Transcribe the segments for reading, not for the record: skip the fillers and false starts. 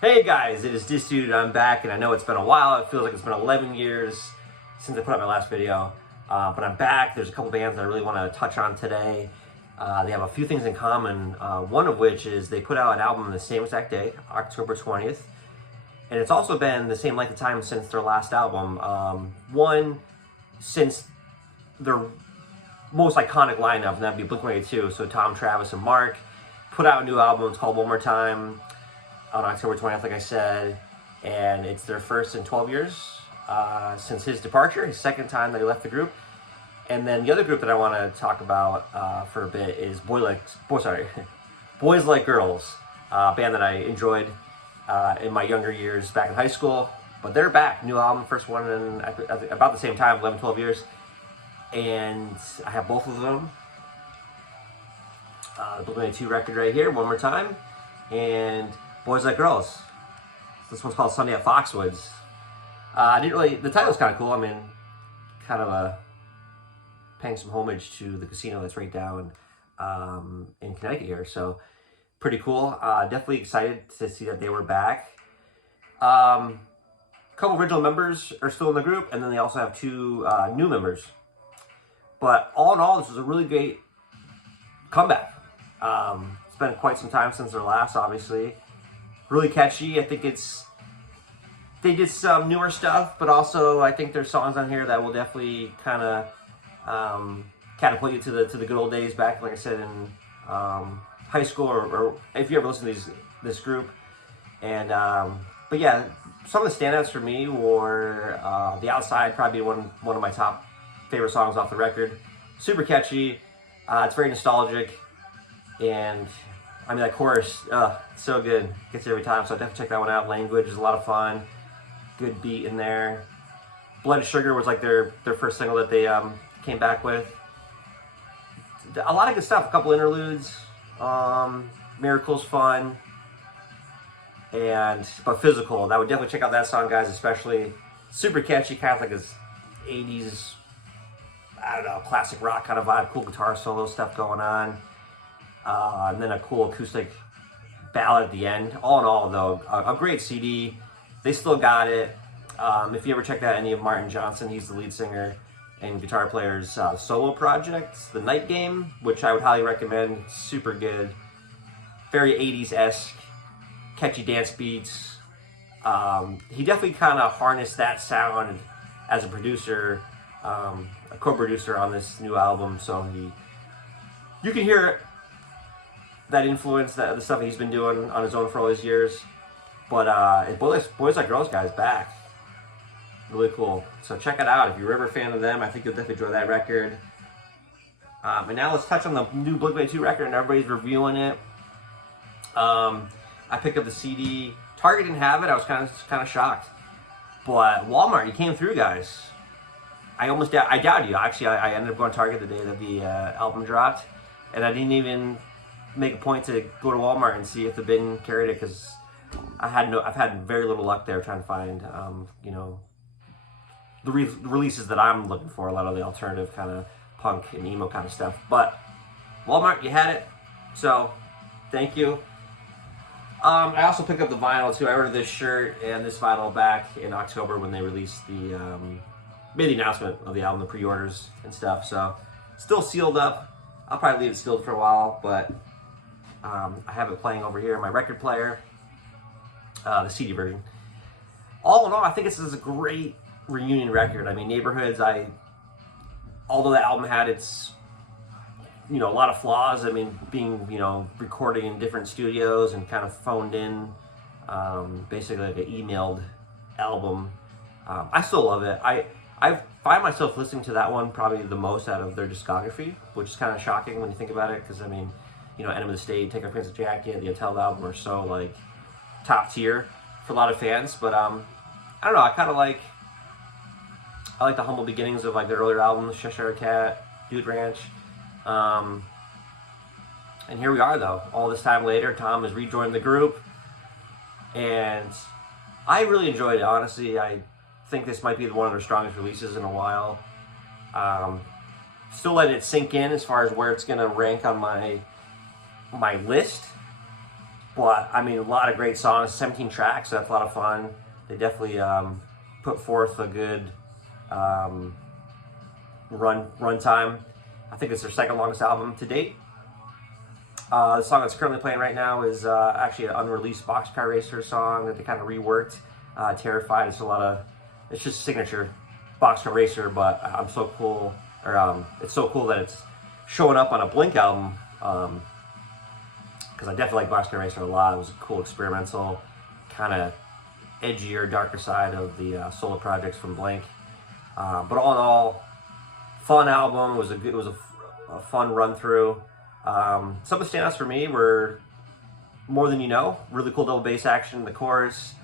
Hey guys, it is This Dude. I'm back, and I know it's been a while. It feels like it's been 11 years since I put up my last video, but I'm back. There's a couple bands that I really want to touch on today. They have a few things in common, one of which is they put out an album the same exact day, October 20th, and it's also been the same length of time since their last album. One, since their most iconic lineup, and that'd be Blink-182, so Tom, Travis, and Mark, put out a new album. It's called One More Time, on October 20th, like I said, and it's their first in 12 years since his departure, his second time that he left the group. And then the other group that I want to talk about for a bit is Boys Like Girls, a band that I enjoyed in my younger years back in high school. But they're back, new album, first one in about the same time, 11, 12 years. And I have both of them. The Blink-182 record right here, One More Time, and Boys Like Girls. This one's called Sunday at Foxwoods. The title's kind of cool. I mean, kind of paying some homage to the casino that's right down in Connecticut here. So, pretty cool. Definitely excited to see that they were back. A couple original members are still in the group, and then they also have two new members. But all in all, this was a really great comeback. It's been quite some time since their last, obviously. Really catchy. I think they did some newer stuff, but also I think there's songs on here that will definitely kind of catapult you to the good old days back, like I said, in high school, or if you ever listen to this group. And but yeah, some of the standouts for me were "The Outside," probably one of my top favorite songs off the record. Super catchy. It's very nostalgic, and I mean, that chorus, so good. Gets you every time, so definitely check that one out. Language is a lot of fun. Good beat in there. Blood Sugar was like their first single that they came back with. A lot of good stuff. A couple interludes. Miracle's fun. But Physical. I would definitely check out that song, guys, especially. Super catchy, kind of like his 80s, I don't know, classic rock kind of vibe. Cool guitar solo stuff going on. And then a cool acoustic ballad at the end. All in all, though, a great CD. They still got it. If you ever check out any of Martin Johnson, he's the lead singer and guitar player's solo project, The Night Game, which I would highly recommend. Super good. Very 80s-esque. Catchy dance beats. He definitely kind of harnessed that sound as a producer, a co-producer on this new album. So you can hear it. That influence, the stuff that he's been doing on his own for all these years. But Boys Like Girls, guys, back. Really cool. So check it out. If you're ever a fan of them, I think you'll definitely enjoy that record. And now let's touch on the new Blink-182 record, and everybody's reviewing it. I picked up the CD. Target didn't have it. I was kind of shocked. But Walmart, you came through, guys. I doubted you. Actually, I ended up going to Target the day that the album dropped, and I didn't even make a point to go to Walmart and see if the bin carried it, because I've had very little luck there trying to find the releases that I'm looking for. A lot of the alternative kind of punk and emo kind of stuff. But Walmart, you had it, so thank you. I also picked up the vinyl too. I ordered this shirt and this vinyl back in October when they released made the announcement of the album, the pre-orders and stuff. So still sealed up. I'll probably leave it sealed for a while, but I have it playing over here in my record player, the CD version. All in all, I think this is a great reunion record. I mean, Neighborhoods, although the album had its, a lot of flaws, I mean, being, recording in different studios and kind of phoned in, basically like an emailed album, I still love it. I find myself listening to that one probably the most out of their discography, which is kind of shocking when you think about it, because, I mean, Enemy of the State, Take Our Fancy Jacket, the Untitled album are so, like, top tier for a lot of fans. But, I don't know, I like the humble beginnings of, like, their earlier albums, Cheshire Cat, Dude Ranch. And here we are, though. All this time later, Tom has rejoined the group. And I really enjoyed it, honestly. I think this might be one of their strongest releases in a while. Still letting it sink in as far as where it's going to rank on my list. But I mean, a lot of great songs, 17 tracks, so that's a lot of fun. They definitely put forth a good run time. I think it's their second longest album to date. The song that's currently playing right now is actually an unreleased Boxcar Racer song that they kind of reworked. Terrified. It's just signature Boxcar Racer, but I'm so cool, or it's so cool that it's showing up on a Blink album. Because I definitely like Boxcar Racer a lot. It was a cool experimental, kind of edgier, darker side of the solo projects from Blink. But all in all, fun album. It was a fun run through. Some of the standouts for me were More Than You Know. Really cool double bass action. The chorus.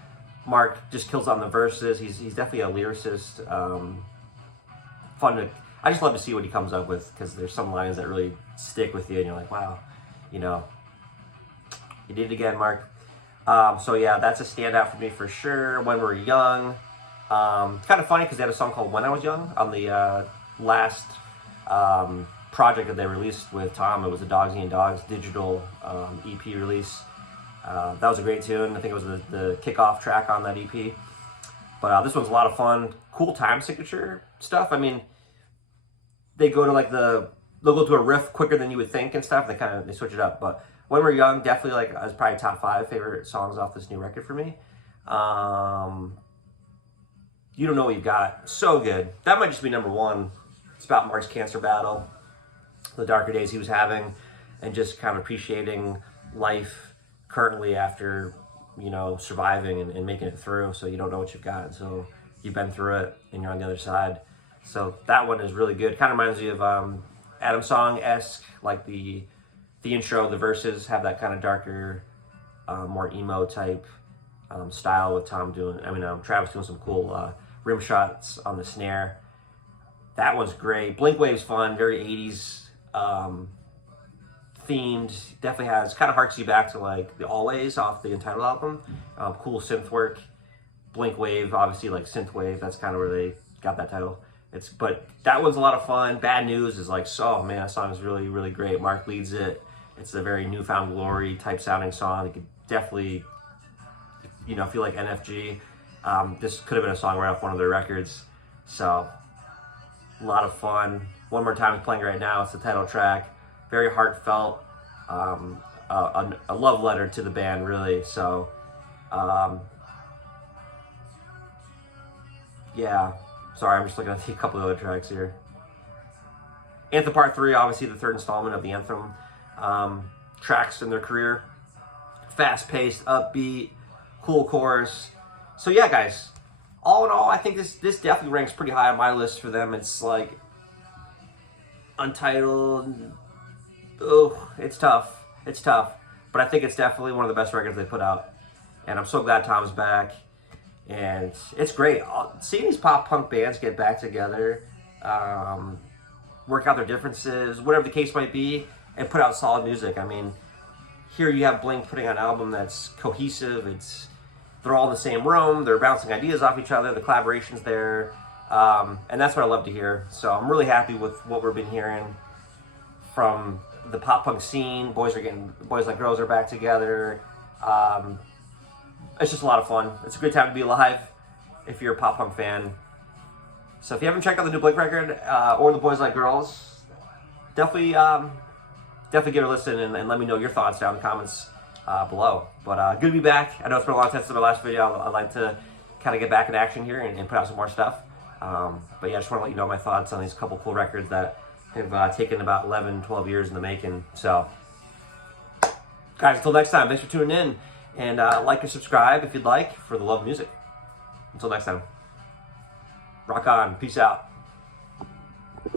Mark just kills on the verses. He's definitely a lyricist. I just love to see what he comes up with, because there's some lines that really stick with you and you're like, wow, you did it again, Mark. So yeah, that's a standout for me for sure. When We're Young. It's kind of funny because they had a song called When I Was Young on the last project that they released with Tom. It was a Dogs Eating Dogs digital EP release. That was a great tune. I think it was the kickoff track on that EP. But this one's a lot of fun. Cool time signature stuff. I mean, they go to they'll go to a riff quicker than you would think and stuff. They switch it up. But When We're Young, definitely is probably top 5 favorite songs off this new record for me. You Don't Know What You've Got. So good. That might just be number 1. It's about Mark's cancer battle, the darker days he was having, and just kind of appreciating life currently after, surviving and making it through. So you don't know what you've got until you've been through it and you're on the other side. So that one is really good. Kind of reminds me of Adam Song-esque, like the intro, the verses have that kind of darker, more emo type style with Travis doing some cool rim shots on the snare. That one's great. Blink Wave's fun, very 80s themed. Definitely kind of harks you back to the Always off the Entitled album. Cool synth work. Blink Wave, obviously synth wave. That's kind of where they got that title. But that one's a lot of fun. Bad News is that song is really, really great. Mark leads it. It's a very Newfound Glory type sounding song. It could definitely, if you like NFG, this could have been a song right off one of their records. So, a lot of fun. One More Time is playing right now. It's the title track. Very heartfelt. A love letter to the band, really. So, yeah. Sorry, I'm just looking at a couple of other tracks here. Anthem Part 3, obviously the third installment of the Anthem tracks in their career. Fast-paced, upbeat, cool chorus. So yeah, guys, all in all, I think this definitely ranks pretty high on my list for them. It's Untitled. Oh, it's tough. It's tough. But I think it's definitely one of the best records they put out. And I'm so glad Tom's back. And it's great. Seeing these pop punk bands get back together, work out their differences, whatever the case might be, and put out solid music. I mean, here you have Blink putting out an album that's cohesive. They're all in the same room. They're bouncing ideas off each other. The collaboration's there. And that's what I love to hear. So I'm really happy with what we've been hearing from the pop punk scene. Boys Like Girls are back together. It's just a lot of fun. It's a good time to be alive if you're a pop punk fan. So if you haven't checked out the new Blink record or the Boys Like Girls, definitely give it a listen and let me know your thoughts down in the comments below. But good to be back. I know it's been a long time since my last video. I'd like to kind of get back in action here and put out some more stuff. But yeah, I just want to let you know my thoughts on these couple cool records that have taken about 11, 12 years in the making. So, guys, until next time, thanks for tuning in. And like and subscribe if you'd like for the love of music. Until next time, rock on. Peace out.